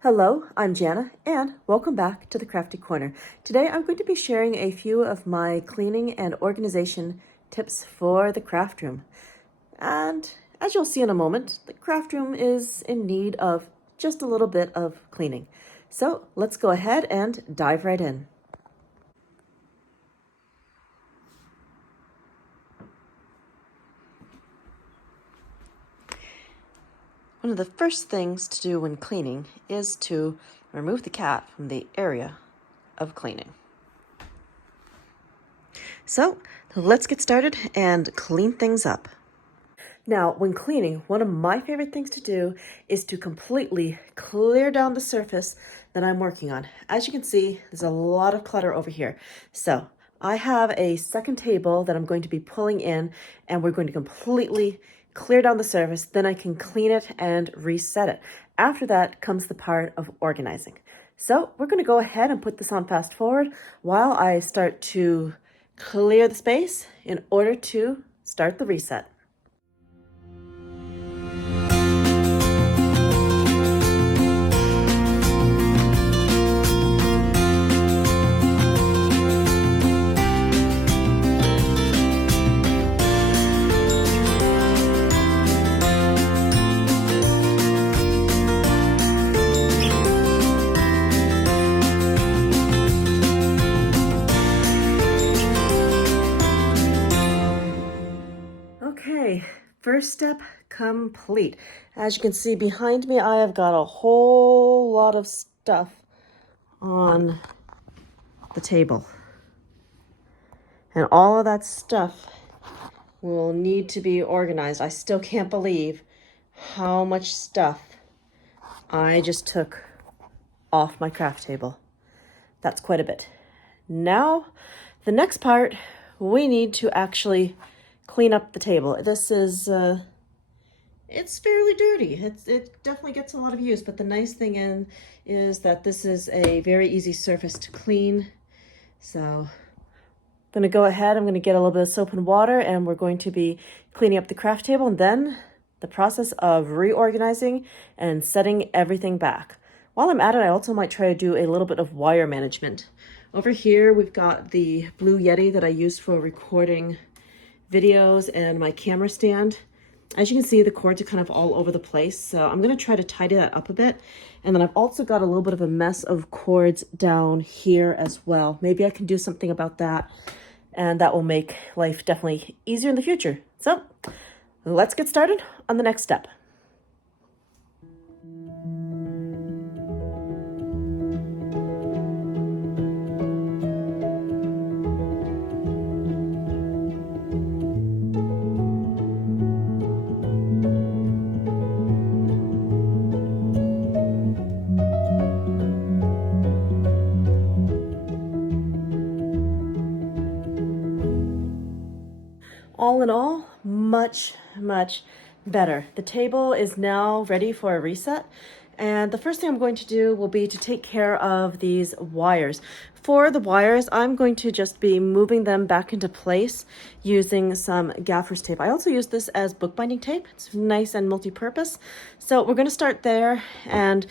Hello, I'm Janna, and welcome back to the Crafty Corner. Today I'm going to be sharing a few of my cleaning and organization tips for the craft room. And as you'll see in a moment, the craft room is in need of just a little bit of cleaning. So let's go ahead and dive right in. One of the first things to do when cleaning is to remove the cat from the area of cleaning. So let's get started and clean things up. Now, when cleaning, one of my favorite things to do is to completely clear down the surface that I'm working on. As you can see, there's a lot of clutter over here. So I have a second table that I'm going to be pulling in, and we're going to completely clear down the surface. Then I can clean it and reset it. After that comes the part of organizing. So we're going to go ahead and put this on fast forward while I start to clear the space in order to start the reset. Okay, first step complete. As you can see behind me, I have got a whole lot of stuff on the table. And all of that stuff will need to be organized. I still can't believe how much stuff I just took off my craft table. That's quite a bit. Now, the next part, we need to actually clean up the table. This is, it's fairly dirty. It definitely gets a lot of use, but the nice thing is that this is a very easy surface to clean. So I'm going to go ahead, I'm going to get a little bit of soap and water, and we're going to be cleaning up the craft table, and then the process of reorganizing and setting everything back. While I'm at it, I also might try to do a little bit of wire management. Over here, we've got the Blue Yeti that I use for recording videos and my camera stand. As you can see, the cords are kind of all over the place, so I'm going to try to tidy that up a bit. And then I've also got a little bit of a mess of cords down here as well. Maybe I can do something about that, and that will make life definitely easier in the future. So let's get started on the next step. All in all, much better. The table is now ready for a reset. And the first thing I'm going to do will be to take care of these wires. For the wires, I'm going to just be moving them back into place using some gaffer's tape. I also use this as bookbinding tape. It's nice and multi-purpose. So we're going to start there, and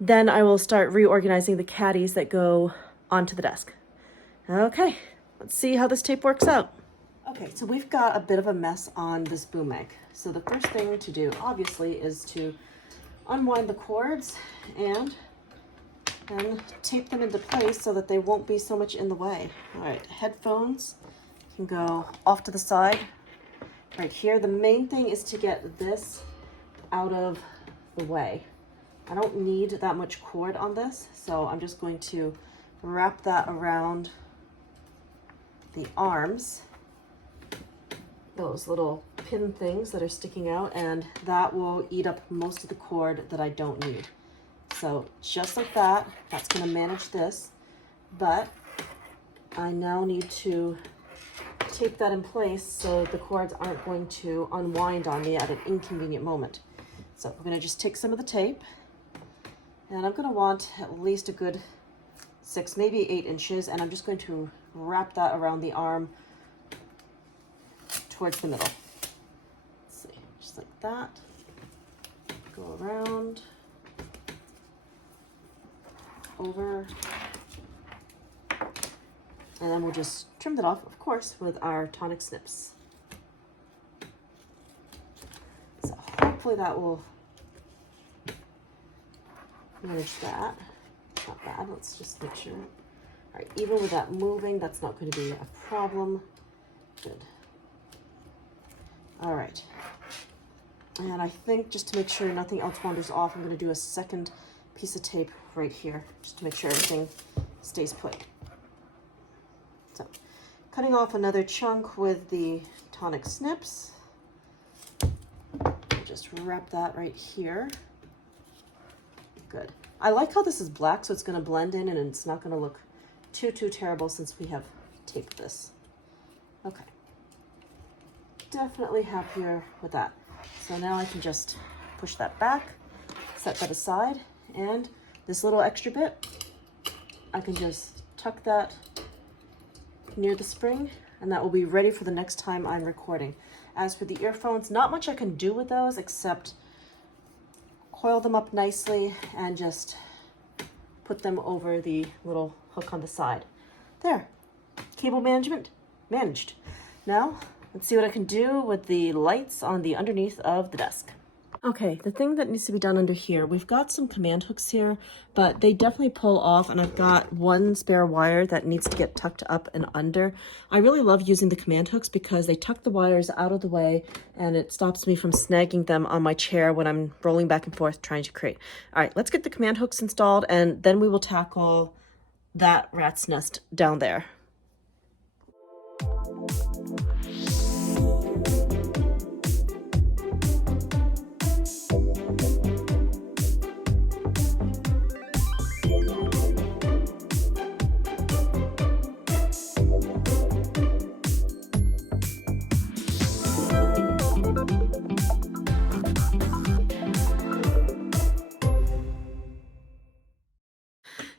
then I will start reorganizing the caddies that go onto the desk. Okay, let's see how this tape works out. Okay, so we've got a bit of a mess on this boom mag. So the first thing to do, obviously, is to unwind the cords and then tape them into place so that they won't be so much in the way. All right, headphones can go off to the side right here. The main thing is to get this out of the way. I don't need that much cord on this, so I'm just going to wrap that around the arms, those little pin things that are sticking out, and that will eat up most of the cord that I don't need. So just like that, that's going to manage this, but I now need to tape that in place so the cords aren't going to unwind on me at an inconvenient moment. So we're going to just take some of the tape, and I'm going to want at least a good 6, maybe 8 inches, and I'm just going to wrap that around the arm towards the middle. Let's see, just like that. Go around. over. And then we'll just trim that off, of course, with our tonic snips. So hopefully that will manage that. Not bad, let's just make sure. All right, even with that moving, that's not going to be a problem. Good. All right. And I think just to make sure nothing else wanders off, I'm going to do a second piece of tape right here, just to make sure everything stays put. So, cutting off another chunk with the tonic snips. Just wrap that right here. Good. I like how this is black, so it's going to blend in and it's not going to look too terrible since we have taped this. Okay. Definitely happier with that. So now I can just push that back, set that aside, and this little extra bit, I can just tuck that near the spring, and that will be ready for the next time I'm recording. As for the earphones, not much I can do with those except coil them up nicely and just put them over the little hook on the side. There, cable management managed. Now, let's see what I can do with the lights on the underneath of the desk. Okay, the thing that needs to be done under here, we've got some command hooks here, but they definitely pull off, and I've got one spare wire that needs to get tucked up and under. I really love using the command hooks because they tuck the wires out of the way and it stops me from snagging them on my chair when I'm rolling back and forth trying to create. All right, let's get the command hooks installed and then we will tackle that rat's nest down there.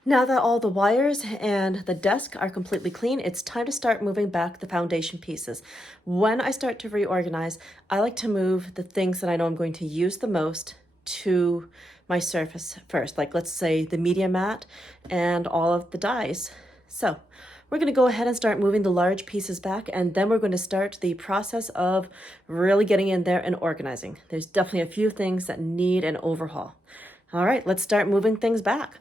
Now that all the wires and the desk are completely clean, it's time to start moving back the foundation pieces. When I start to reorganize, I like to move the things that I know I'm going to use the most to my surface first, like let's say the media mat and all of the dies. So we're going to go ahead and start moving the large pieces back, and then we're going to start the process of really getting in there and organizing. There's definitely a few things that need an overhaul. All right, let's start moving things back.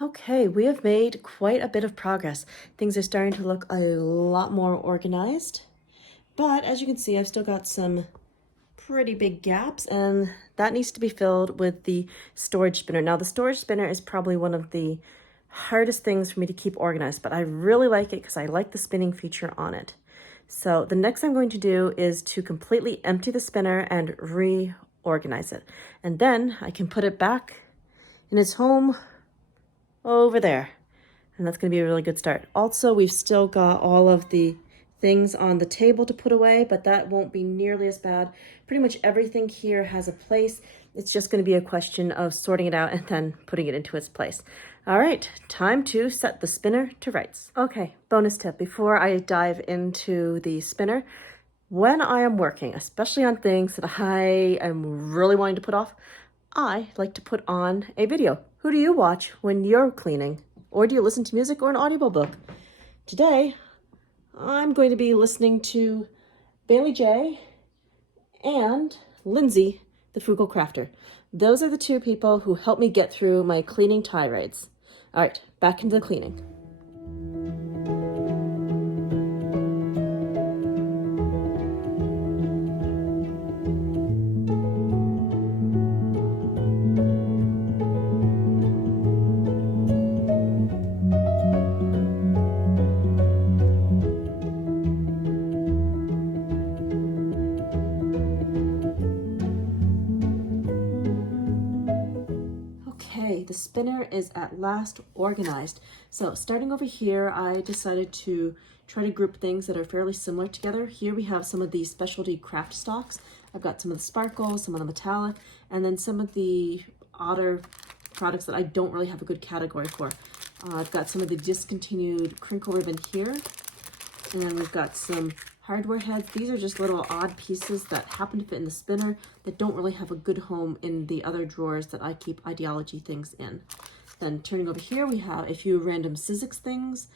Okay, we have made quite a bit of progress. Things are starting to look a lot more organized, but as you can see, I've still got some pretty big gaps, and that needs to be filled with the storage spinner. Now, the storage spinner is probably one of the hardest things for me to keep organized, but I really like it because I like the spinning feature on it. So the next thing I'm going to do is to completely empty the spinner and reorganize it. And then I can put it back in its home over there. And that's going to be a really good start. Also, we've still got all of the things on the table to put away, but that won't be nearly as bad. Pretty much everything here has a place. It's just going to be a question of sorting it out and then putting it into its place. All right, time to set the spinner to rights. Okay, bonus tip before I dive into the spinner. When I am working, especially on things that I am really wanting to put off, I like to put on a video. Who do you watch when you're cleaning? Or do you listen to music or an audiobook? Today, I'm going to be listening to Bailey J and Lindsay, the Frugal Crafter. Those are the two people who helped me get through my cleaning tirades. All right, back into the cleaning. The spinner is at last organized. So starting over here, I decided to try to group things that are fairly similar together. Here we have some of the specialty craft stocks. I've got some of the sparkles, some of the metallic, and then some of the odder products that I don't really have a good category for. I've got some of the discontinued crinkle ribbon here, and then we've got some hardware heads. These are just little odd pieces that happen to fit in the spinner that don't really have a good home in the other drawers that I keep ideology things in. Then turning over here, we have a few random Sizzix things.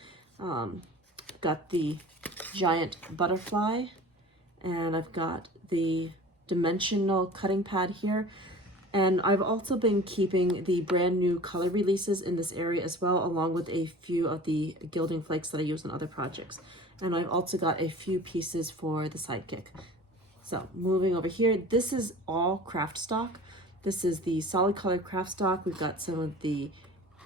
Got the giant butterfly, and I've got the dimensional cutting pad here. And I've also been keeping the brand new color releases in this area as well, along with a few of the gilding flakes that I use on other projects. And I've also got a few pieces for the sidekick. So moving over here, this is all craft stock. This is the solid color craft stock. We've got some of the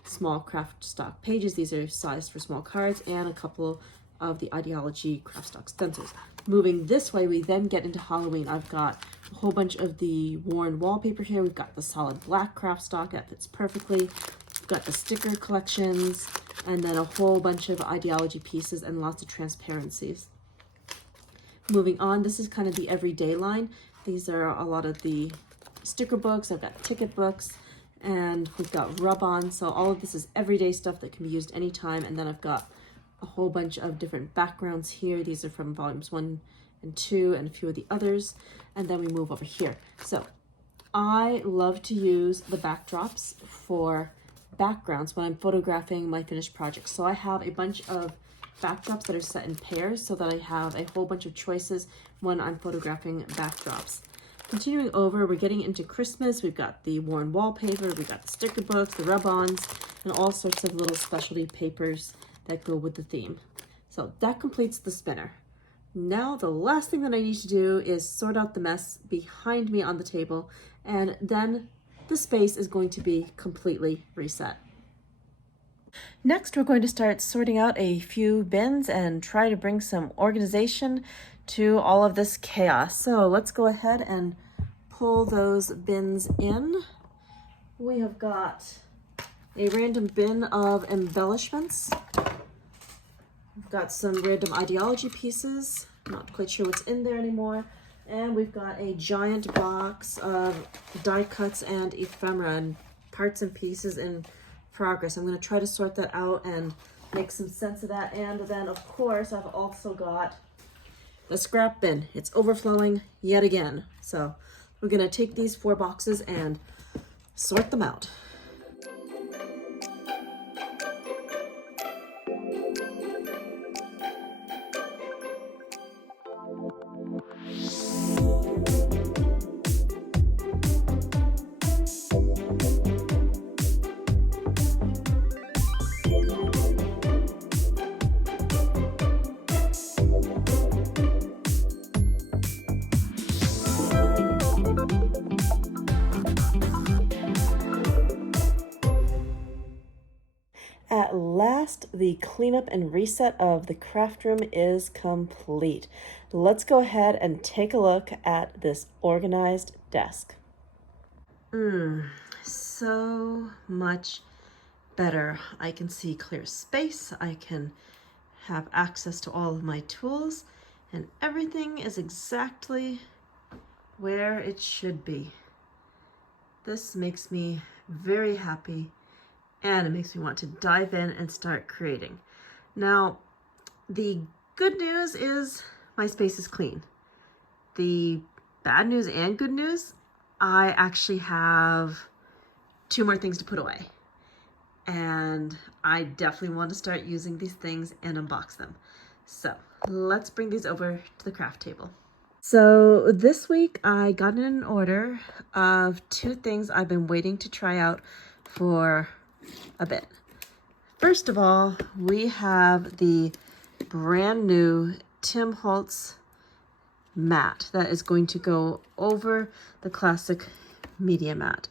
small craft stock pages. These are sized for small cards, and a couple of the ideology craft stock stencils. Moving this way, we then get into Halloween. I've got a whole bunch of the worn wallpaper here. We've got the solid black craft stock that fits perfectly. We've got the sticker collections, and then a whole bunch of ideology pieces and lots of transparencies. Moving on, this is kind of the everyday line. These are a lot of the sticker books. I've got ticket books, and we've got rub-on. So all of this is everyday stuff that can be used anytime. And then I've got a whole bunch of different backgrounds here. These are from volumes 1 and 2 and a few of the others. And then we move over here. So I love to use the backdrops for backgrounds when I'm photographing my finished projects. So I have a bunch of backdrops that are set in pairs so that I have a whole bunch of choices when I'm photographing backdrops. Continuing over, we're getting into Christmas. We've got the worn wallpaper, we've got the sticker books, the rub-ons, and all sorts of little specialty papers that go with the theme. So that completes the spinner. Now the last thing that I need to do is sort out the mess behind me on the table, and then the space is going to be completely reset. Next, we're going to start sorting out a few bins and try to bring some organization to all of this chaos. So let's go ahead and pull those bins in. We have got a random bin of embellishments. We've got some random ideology pieces. Not quite sure what's in there anymore. And we've got a giant box of die cuts and ephemera and parts and pieces in progress. I'm going to try to sort that out and make some sense of that. And then, of course, I've also got the scrap bin. It's overflowing yet again. So we're going to take these 4 boxes and sort them out. At last, the cleanup and reset of the craft room is complete. Let's go ahead and take a look at this organized desk. So much better. I can see clear space. I can have access to all of my tools, and everything is exactly where it should be. This makes me very happy, and it makes me want to dive in and start creating. Now, the good news is my space is clean. The bad news and good news, I actually have 2 more things to put away. And I definitely want to start using these things and unbox them. So let's bring these over to the craft table. So this week I got in an order of 2 things I've been waiting to try out for a bit. First of all, we have the brand new Tim Holtz mat that is going to go over the classic media mat.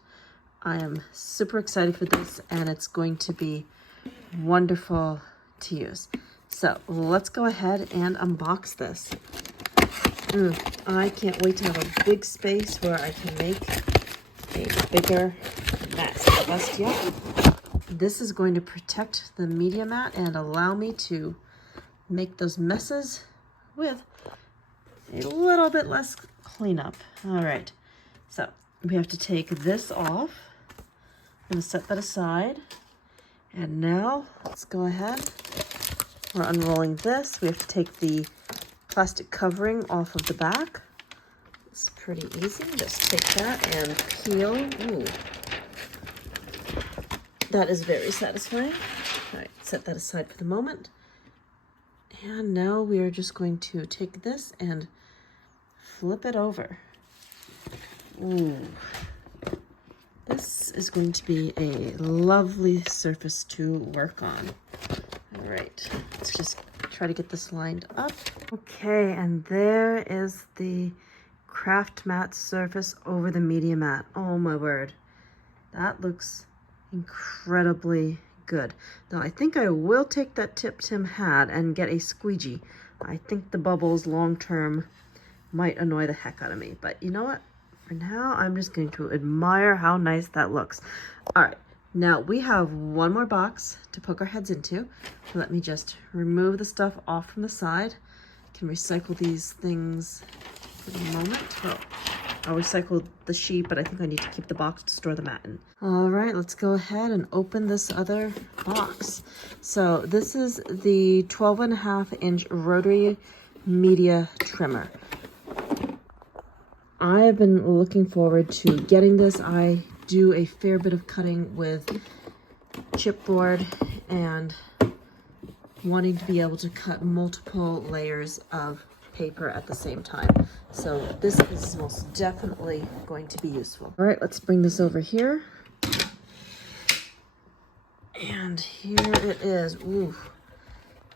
I am super excited for this, and it's going to be wonderful to use. So let's go ahead and unbox this. I can't wait to have a big space where I can make a bigger mat. So best yet, This is going to protect the media mat and allow me to make those messes with a little bit less cleanup. All right, so we have to take this off. I'm gonna set that aside. And now let's go ahead. We're unrolling this. We have to take the plastic covering off of the back. It's pretty easy. Just take that and peel. Ooh. That is very satisfying. All right, set that aside for the moment. And now we are just going to take this and flip it over. Ooh. This is going to be a lovely surface to work on. All right, let's just try to get this lined up. Okay, and there is the craft mat surface over the media mat. Oh my word, that looks incredibly good. Now I think I will take that tip Tim had and get a squeegee. I think the bubbles long term might annoy the heck out of me, but you know what? For now, I'm just going to admire how nice that looks. All right, now we have one more box to poke our heads into. Let me just remove the stuff off from the side. Can recycle these things for the moment. Oh, I'll recycle the sheet, but I think I need to keep the box to store the mat in. All right, let's go ahead and open this other box. So this is the 12.5-inch Rotary media trimmer. I have been looking forward to getting this. I do a fair bit of cutting with chipboard and wanting to be able to cut multiple layers of paper at the same time. So this is most definitely going to be useful. All right, let's bring this over here. And here it is. Ooh,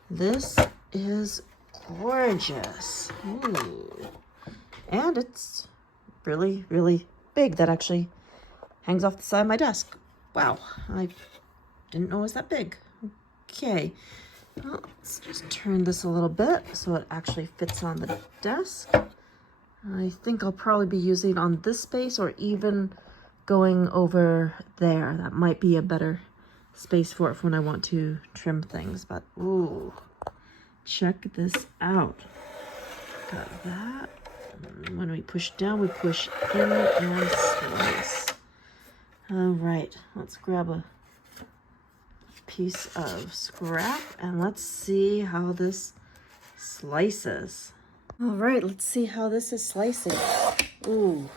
this is gorgeous. Ooh. And it's really, really big. That actually hangs off the side of my desk. Wow, I didn't know it was that big. Okay, well, let's just turn this a little bit so it actually fits on the desk. I think I'll probably be using it on this space or even going over there. That might be a better space for it for when I want to trim things. But ooh, check this out. Got that. When we push down, we push in and slice. All right, let's grab a piece of scrap and let's see how this slices. All right, let's see how this is slicing. Ooh.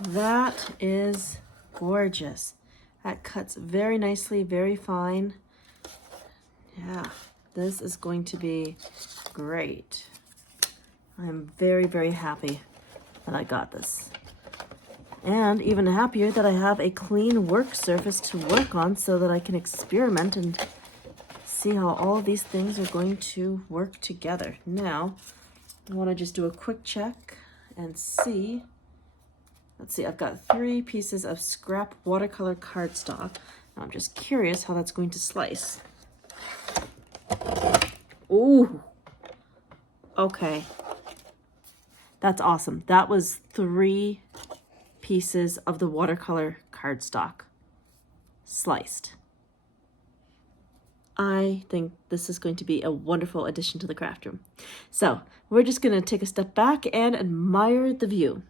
That is gorgeous. That cuts very nicely, very fine. Yeah, this is going to be great. I'm very, very happy that I got this. And even happier that I have a clean work surface to work on so that I can experiment and see how all these things are going to work together. Now, I want to just do a quick check and see. Let's see, I've got 3 pieces of scrap watercolor cardstock. I'm just curious how that's going to slice. Ooh, okay. That's awesome. That was 3 pieces of the watercolor cardstock sliced. I think this is going to be a wonderful addition to the craft room. So we're just going to take a step back and admire the view.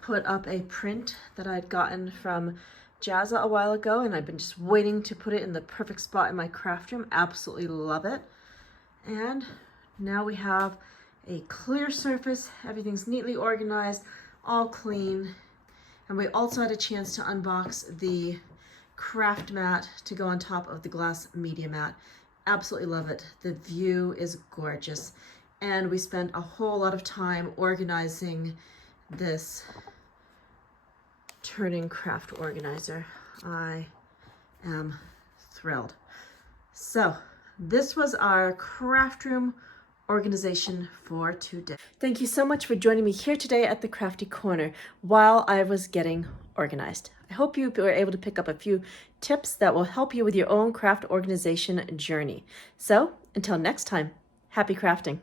Put up a print that I'd gotten from Janna a while ago, and I've been just waiting to put it in the perfect spot in my craft room. Absolutely love it. And now we have a clear surface. Everything's neatly organized, all clean. And we also had a chance to unbox the craft mat to go on top of the glass media mat. Absolutely love it. The view is gorgeous. and we spent a whole lot of time organizing this turning craft organizer. I am thrilled. So this was our craft room organization for today. Thank you so much for joining me here today at the Crafty Corner while I was getting organized. I hope you were able to pick up a few tips that will help you with your own craft organization journey. So until next time, happy crafting.